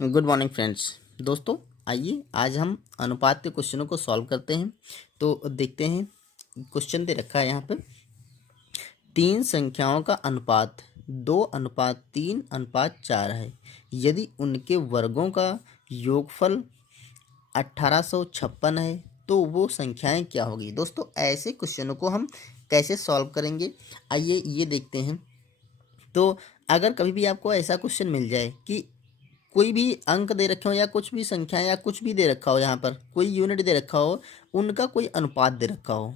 Good morning friends. दोस्तों, आइए आज हम अनुपात के क्वेश्चनों को सॉल्व करते हैं। तो देखते हैं, क्वेश्चन दे रखा है यहाँ पर, तीन संख्याओं का अनुपात 2:3:4 है। यदि उनके वर्गों का योगफल 1856 है तो वो संख्याएं क्या होगी। दोस्तों, ऐसे क्वेश्चनों को हम कैसे सॉल्व करेंगे, आइए ये देखते हैं। तो अगर कभी भी आपको ऐसा क्वेश्चन मिल जाए कि कोई भी अंक दे रखे हो या कुछ भी संख्या या कुछ भी दे रखा हो, यहाँ पर कोई यूनिट दे रखा हो, उनका कोई अनुपात दे रखा हो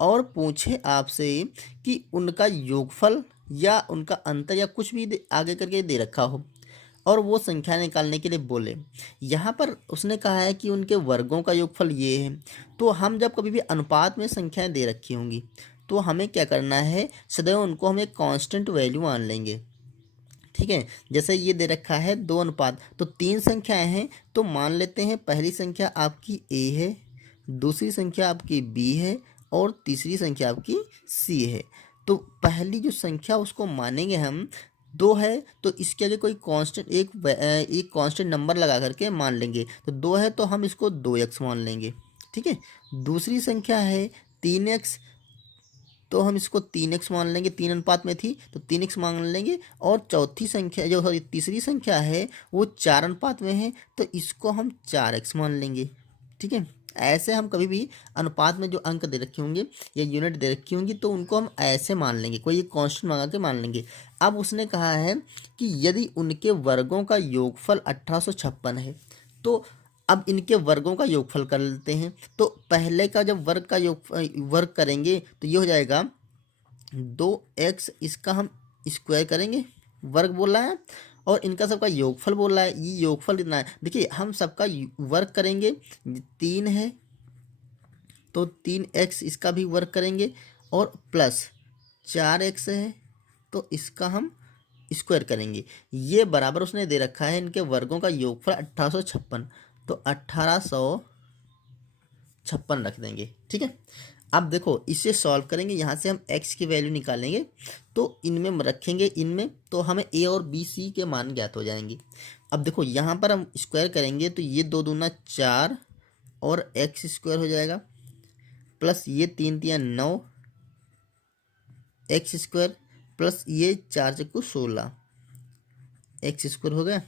और पूछे आपसे कि उनका योगफल या उनका अंतर या कुछ भी आगे करके दे रखा हो और वो संख्या निकालने के लिए बोले। यहाँ पर उसने कहा है कि उनके वर्गों का योगफल ये है। तो हम जब कभी भी अनुपात में संख्याएं दे रखी होंगी तो हमें क्या करना है, सदैव उनको हम एक कांस्टेंट वैल्यू मान लेंगे। ठीक है, जैसे ये दे रखा है 2 अनुपात, तो तीन संख्याएं हैं तो मान लेते हैं पहली संख्या आपकी ए है, दूसरी संख्या आपकी बी है और तीसरी संख्या आपकी सी है। तो पहली जो संख्या उसको मानेंगे हम, 2 है तो इसके आगे कोई कांस्टेंट एक कांस्टेंट नंबर लगा करके मान लेंगे। तो 2 है तो हम इसको 2x मान लेंगे। ठीक है, दूसरी संख्या है 3x, तो हम इसको 3x मान लेंगे, 3 अनुपात में थी तो 3x मान लेंगे। और चौथी संख्या जो सॉरी तीसरी संख्या है वो 4 अनुपात में है तो इसको हम 4x मान लेंगे। ठीक है, ऐसे हम कभी भी अनुपात में जो अंक दे रखे होंगे या यूनिट दे रखी होंगी तो उनको हम ऐसे मान लेंगे, कोई एक कांस्टेंट मंगा के मान लेंगे। अब उसने कहा है कि यदि उनके वर्गों का योगफल 1856 है तो अब इनके वर्गों का योगफल कर लेते हैं। तो पहले का जब वर्ग करेंगे तो ये हो जाएगा 2x, इसका हम स्क्वायर करेंगे, वर्ग बोला है, और इनका सबका योगफल बोला है। ये योगफल कितना है, देखिए हम सबका वर्ग करेंगे, 3 है तो 3x, इसका भी वर्ग करेंगे और प्लस 4x है तो इसका हम स्क्वायर करेंगे। ये बराबर उसने दे रखा है इनके वर्गों का योगफल 1856, तो 1856 रख देंगे। ठीक है, अब देखो इसे सॉल्व करेंगे, यहाँ से हम x की वैल्यू निकालेंगे तो इनमें रखेंगे, इनमें तो हमें a और b c के मान ज्ञात हो जाएंगे। अब देखो यहाँ पर हम स्क्वायर करेंगे तो ये 2 दूना 4 और x स्क्वायर हो जाएगा, प्लस ये 3 तिया 9 x स्क्वायर, प्लस ये 4 चक्कू 16 x स्क्वायर हो गया,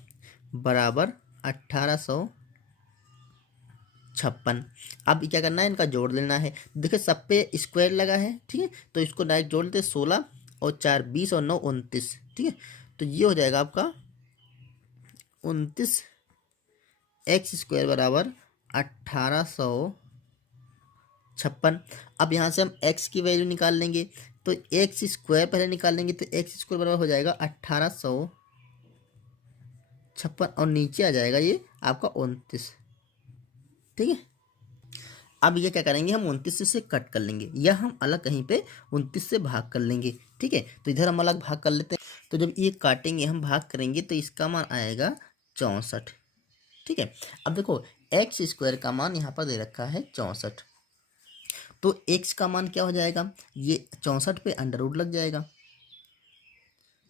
बराबर 1856। अब क्या करना है, इनका जोड़ लेना है। देखिए सब पे स्क्वायर लगा है, ठीक है, तो इसको डायरेक्ट जोड़ लेते, 16 और 4 20 और 9 29। ठीक है, तो ये हो जाएगा आपका 29 x स्क्वायर बराबर 1856। अब यहाँ से हम x की वैल्यू निकाल लेंगे तो x स्क्वायर पहले निकाल लेंगे तो x स्क्वायर बराबर हो जाएगा 1856 और नीचे आ जाएगा ये आपका 29। ठीक है, अब ये क्या करेंगे, हम 29 से कट कर लेंगे या हम अलग कहीं पे 29 से भाग कर लेंगे। ठीक है, तो इधर हम अलग भाग कर लेते हैं। तो जब ये काटेंगे हम भाग करेंगे तो इसका मान आएगा 64। ठीक है, अब देखो एक्स स्क्वायर का मान यहाँ पर दे रखा है 64, तो एक्स का मान क्या हो जाएगा, ये 64 पे अंडर रूट लग जाएगा,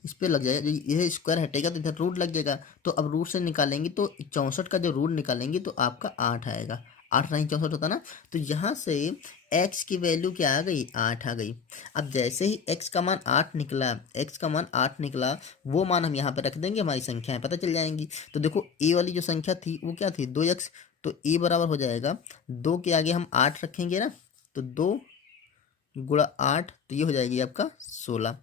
इस पे लग जाएगा, ये स्क्वायर हटेगा तो इधर रूट लग जाएगा। तो अब रूट से निकालेंगे तो 64 का जो रूट निकालेंगे तो आपका 8 आएगा, 8 नहीं 64 होता ना। तो यहाँ से x की वैल्यू क्या आ गई, 8 आ गई। अब जैसे ही x का मान 8 निकला, x का मान 8 निकला, वो मान हम यहाँ पे रख देंगे, हमारी संख्याएं पता चल जाएंगी। तो देखो a वाली जो संख्या थी वो क्या थी, 2x, तो a बराबर हो जाएगा 2 के आगे हम 8 रखेंगे ना, तो 2 गुणा 8, तो ये हो जाएगी आपका 16।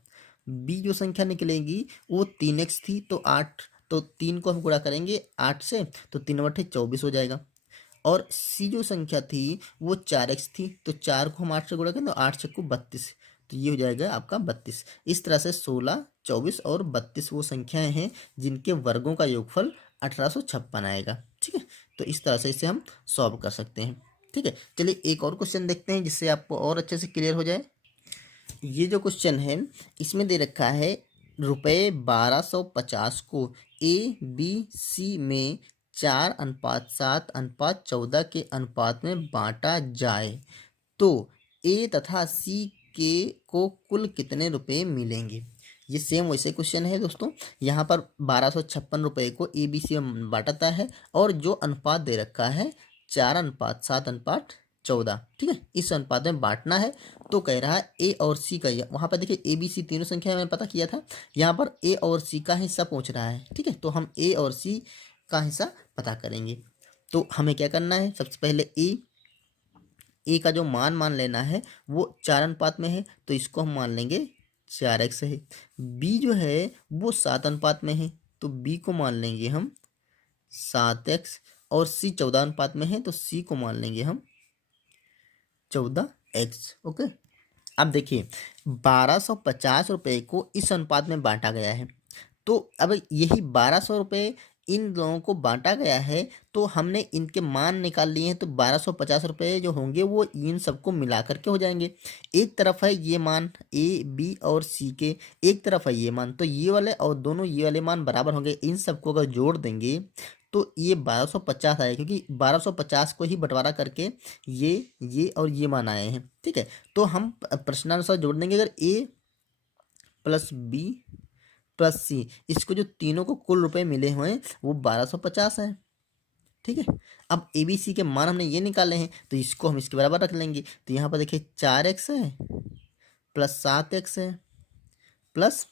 बी जो संख्या निकलेगी वो 3x थी तो 8, तो 3 को हम गुणा करेंगे 8 से तो 3 बटे 24 हो जाएगा। और सी जो संख्या थी वो 4x थी तो 4 को हम 8 से गुणा करें तो 8 चक्कू 32, तो ये हो जाएगा आपका 32। इस तरह से 16, 24 और 32 वो संख्याएं हैं जिनके वर्गों का योगफल 1856 आएगा। ठीक है, तो इस तरह से इसे हम सॉल्व कर सकते हैं। ठीक है, चलिए एक और क्वेश्चन देखते हैं जिससे आपको और अच्छे से क्लियर हो जाए। ये जो क्वेश्चन है इसमें दे रखा है ₹1250 को ABC में 4:7:14 के अनुपात में बांटा जाए तो A तथा C के को कुल कितने रुपए मिलेंगे। ये सेम वैसे क्वेश्चन है दोस्तों। यहाँ पर 1256 रुपये को ABC में बांटता है और जो अनुपात दे रखा है 4:7:14, ठीक है, इस अनुपात में बांटना है। तो कह रहा है ए और सी का, वहाँ पर देखिए ABC तीनों संख्या मैंने पता किया था, यहाँ पर ए और सी का हिस्सा पूछ रहा है, ठीक है। तो हम ए और सी का हिस्सा पता करेंगे। तो हमें क्या करना है, सबसे पहले ए का जो मान लेना है वो 4 अनुपात में है, तो इसको हम मान लेंगे 4x है। बी जो है वो 7 अनुपात में है, तो बी को मान लेंगे हम 7x। और सी 14 अनुपात में है, तो सी को मान लेंगे हम 14x। ओके, अब देखिए 1250 रुपये को इस अनुपात में बांटा गया है। तो अब यही 1200 रुपये इन लोगों को बांटा गया है, तो हमने इनके मान निकाल लिए हैं। तो 1250 रुपये जो होंगे वो इन सबको मिला करके हो जाएंगे। एक तरफ है ये मान ए बी और सी के, एक तरफ है ये मान, तो ये वाले और दोनों ये वाले मान बराबर होंगे। इन सबको अगर जोड़ देंगे तो ये 1250 आए, क्योंकि 1250 को ही बंटवारा करके ये और ये मान आए हैं, ठीक है। तो हम प्रश्नानुसार जोड़ देंगे। अगर ए प्लस बी प्लस सी, इसको जो तीनों को कुल रुपए मिले हुए हैं वो 1250 है, ठीक है। अब ए बी सी के मान हमने ये निकाले हैं, तो इसको हम इसके बराबर रख लेंगे। तो यहाँ पर देखिए 4x है प्लस 7x है प्लस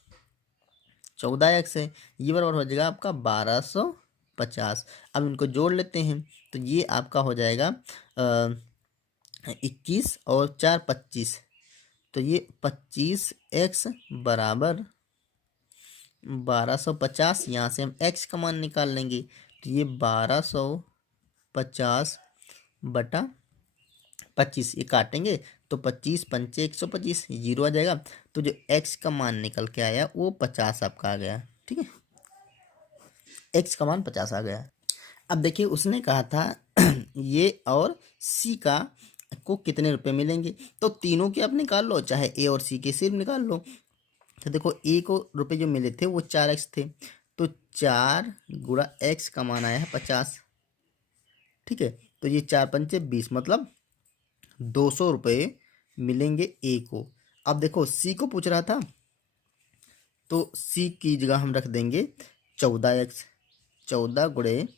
14x है, ये बराबर हो जाएगा आपका 1250। अब इनको जोड़ लेते हैं, तो ये आपका हो जाएगा 21 और 4 25, तो ये 25x बराबर 1250। यहाँ से हम x का मान निकाल लेंगे, तो ये 1250 बटा 25, ये काटेंगे तो 25 पंचे 125, जीरो आ जाएगा। तो जो x का मान निकल के आया वो 50 आपका आ गया, ठीक है। x का मान 50 आ गया। अब देखिए उसने कहा था ये और c का को कितने रुपए मिलेंगे, तो तीनों के आप निकाल लो, चाहे a और c के सिर्फ निकाल लो। तो देखो a को रुपए जो मिले थे वो 4x थे, तो 4 गुणा x का मान आया है 50, ठीक है। तो ये 4 पंचे 20, मतलब 200 रुपये मिलेंगे a को। अब देखो c को पूछ रहा था, तो c की जगह हम रख देंगे 14x, 14 गुणे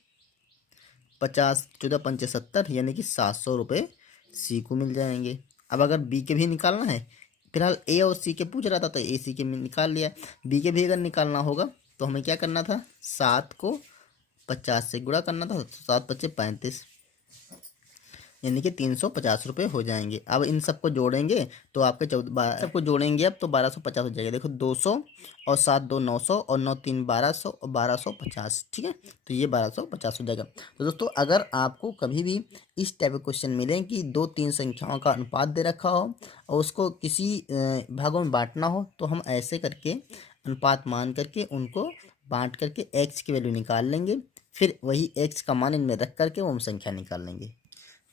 50, 14 पंचे 70, यानी कि 700 रुपये सी को मिल जाएंगे। अब अगर बी के भी निकालना है, फिलहाल ए और सी के पूछ रहा था तो ए सी के निकाल लिया। बी के भी अगर निकालना होगा तो हमें क्या करना था, 7 को 50 से गुणा करना था, 7 पच्चे 35, यानी कि 350 रुपये हो जाएंगे। अब इन सबको जोड़ेंगे तो आपके सबको जोड़ेंगे अब तो 1250 हो जाएगा। देखो 200 और 7 2 900 और 9 3 1200 और 1250, ठीक है। तो ये 1250 हो जाएगा। तो दोस्तों अगर आपको कभी भी इस टाइप के क्वेश्चन मिले कि 2-3 संख्याओं का अनुपात दे रखा हो और उसको किसी भागों में बांटना हो, तो हम ऐसे करके अनुपात मान करके उनको बांट करके एक्स की वैल्यू निकाल लेंगे, फिर वही एक्स का मान इनमें रख करके वो हम संख्या निकाल लेंगे।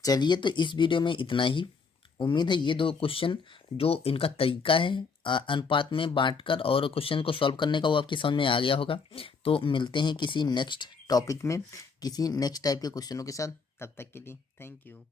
चलिए तो इस वीडियो में इतना ही। उम्मीद है ये 2 क्वेश्चन जो इनका तरीका है अनुपात में बांटकर और क्वेश्चन को सॉल्व करने का वो आपकी समझ में आ गया होगा। तो मिलते हैं किसी नेक्स्ट टॉपिक में किसी नेक्स्ट टाइप के क्वेश्चनों के साथ, तब तक के लिए थैंक यू।